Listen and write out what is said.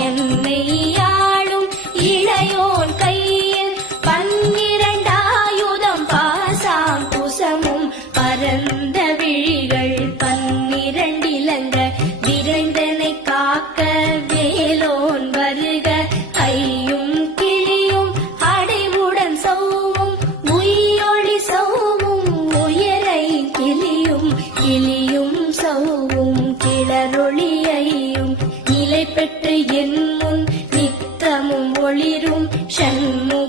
என்னை ஆளும் இளையோன் கையில் 12 பாசாம் குசமும் பரந்த விழிகள் 12 இலங்க விரைந்தனை காக்க வேலோன் வருக கையும் கிளியும் அடைவுடன் சௌவும் உயிரொளி சௌவும் உயரை கிளியும் கிளியும் சௌவும் கிளரொளியையும் நிலை பெற்று என் முன் நித்தமும் ஒளிரும் ஷண்முக